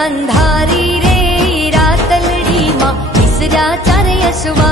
अंधारी रे अन्धारीरे मा तलडी चार यशवा